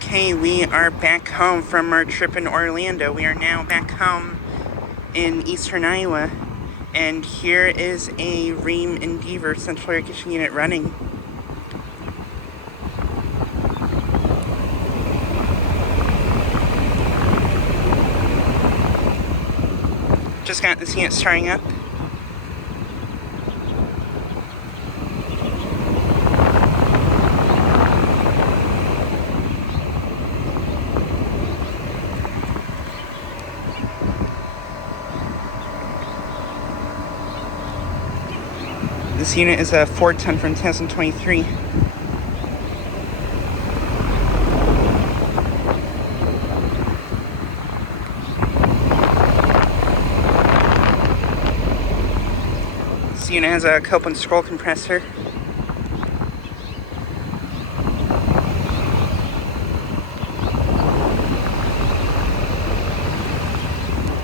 Okay, we are back home from our trip in Orlando. We are now back home in eastern Iowa, and here is a Rheem Endeavor central air conditioning unit running. Just got this unit starting up. This unit is a 4-ton from 2023. This unit has a Copeland scroll compressor.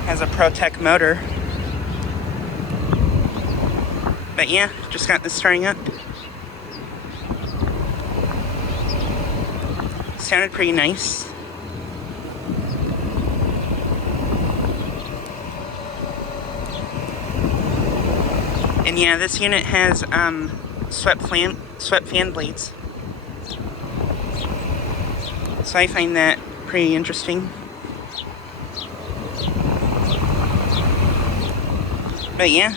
Has a ProTech motor. But yeah, just got this starting up. Sounded pretty nice. And yeah, this unit has swept fan blades. So I find that pretty interesting. But yeah,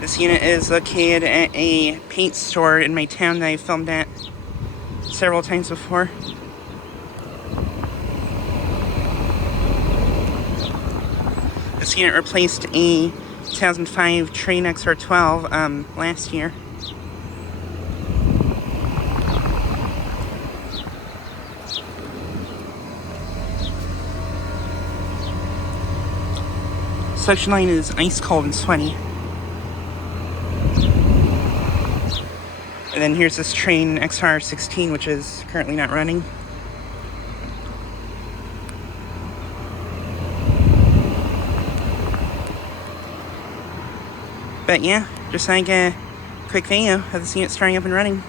this unit is located at a paint store in my town that I filmed at several times before. This unit replaced a 2005 Trane XR12 last year. Suction line is ice cold and sweaty. And then here's this Trane XR16, which is currently not running. But yeah, just like a quick video of this unit starting up and running.